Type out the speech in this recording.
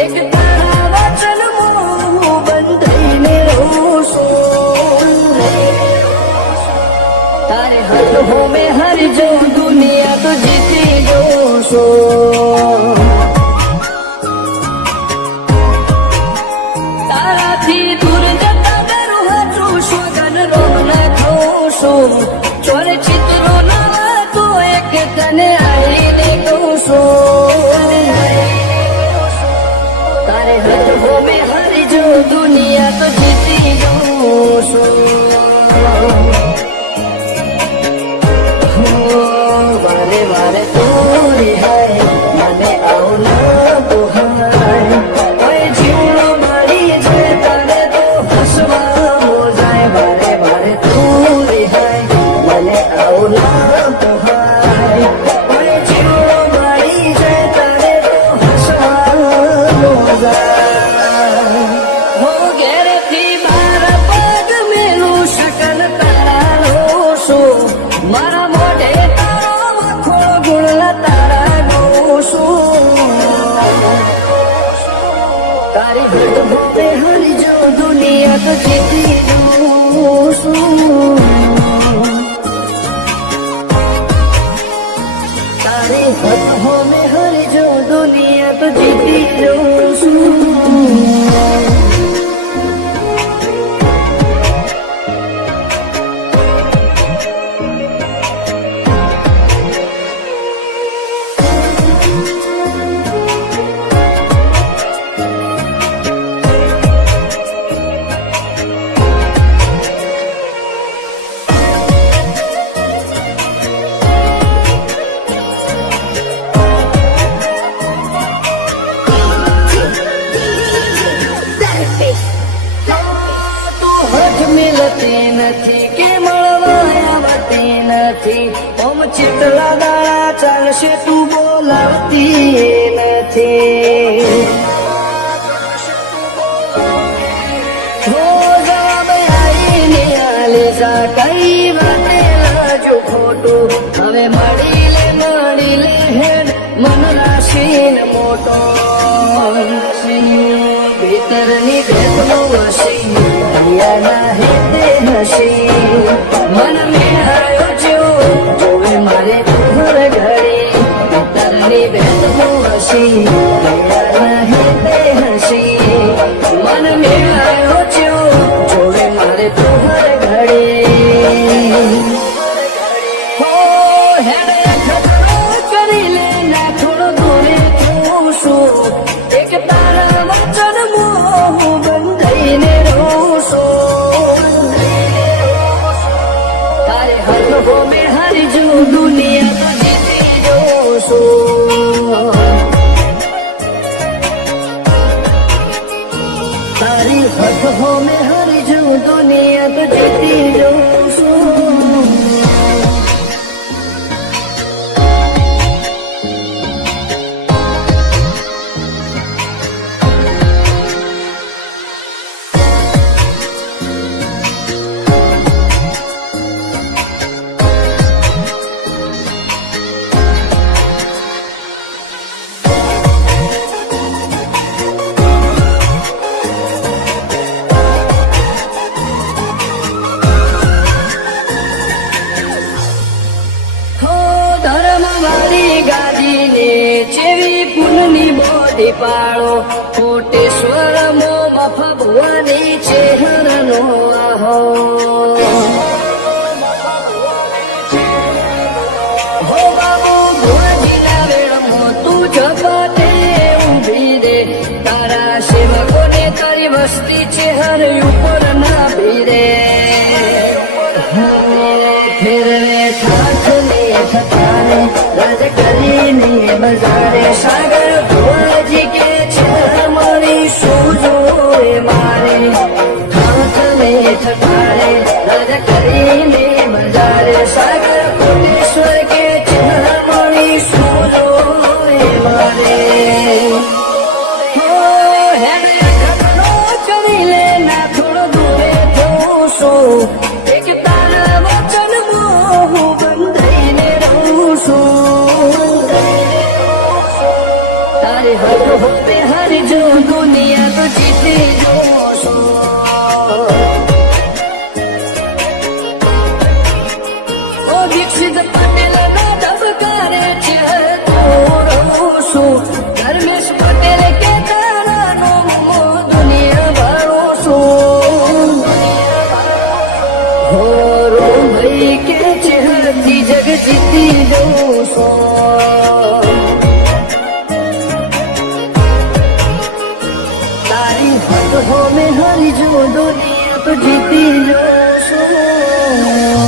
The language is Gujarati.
એક તારા વચન હું બંધાઈને રહું છું તારે હદ હોમે હારી જઉં દુનિયા તો જીતી જઉં છું તારાથી દૂર જતા ડરું હતું સ્વગન રોગ ના ખાઉં છું ચોરે ચિત્રો ના તો એક તને આવીને કહું છું તારે હદ હોમે હારી જઉં દુનિયા તો જીતી જઉં છું વારે વારે તોરી હાય મને આવું ના પોહાય ઓય જીવડો મારી છે તારે તો હસવા મોજાય વારે વારે તોરી હાય મને આવું ના પોહાય ઓય જીવડો મારી છે તારે તો હસવા મોજાય હો ઘેરેથી બાર પગ મેલું શકન તારા લો છું મારા મોઢે તારી ભેટ ભોપે હારી જાઉં દુનિયા તો જીતી જાઉં છું તારી ભેટ ભોપે હારી જાઉં દુનિયા તો જીતી જાઉં છું મિલતી નથી કે મળવા આવતી નથી ઓમ ચિતલા દાડા ચાલશે તું બોલાવતી નથી હો જવાબ આવીને આલે જા કઈ વાતે લાજો ખોટું હવે મળી લે હેડ મન રાશીન મોટો ભીતરની ભેટનો વસી દરિયાના હેતે હસી મન મેળાયો જો જોવે મારે ઘર ઘડી ભીતરની ભેટનો વસી દરિયાના હેતે હસી મન મેળાયો જો જોવે મારે ઘર ઘડી હો હેડે ખતરો કરી લે ના થોડો દૂરે થઉં છું એક તારા વચન હું બંધાઈને રહું છું તારે હદ હોમે હારી જઉં દુનિયા તો જીતી જઉં છું તારી હદ હોમે હારી જઉં દુનિયા તો જીતી જઉં છું ચેવી પુનની બોધી પાળો કોટેશ્વર મો મફા ભુવાની છે હરનો આહો હો બાબુ ભુવાજીના વેળમાં તું ઝપાટે ઊભી રે તારા સેવકોને તારી વસ્તી છે હર ઉપર ના ભીરે ફેરવે ઠાઠને ઠઠાને રજ કરીને બજારે સાગર ભુવાજી કે છે મારી શું જોડે મારે ઠાઠને ઠઠાને રજ કરીને બજારે સાગર કોટેશ્વર કે છે મારી શું જોડે મારે હો હેડે ખતરો કરી લે ના થોડો દૂરે જો દુનિયા તો જીતી જોશો ઓ દીક્ષિત પટેલ ના ધબકારે છે તું રહું છું ધર્મેશ પટેલ કે તારા નો દુનિયા ભરોશું હો રો ભાઈ કે છે હરતી જગ જીતી જોશો हो में हरी जो दुनिया तो जीती जो सो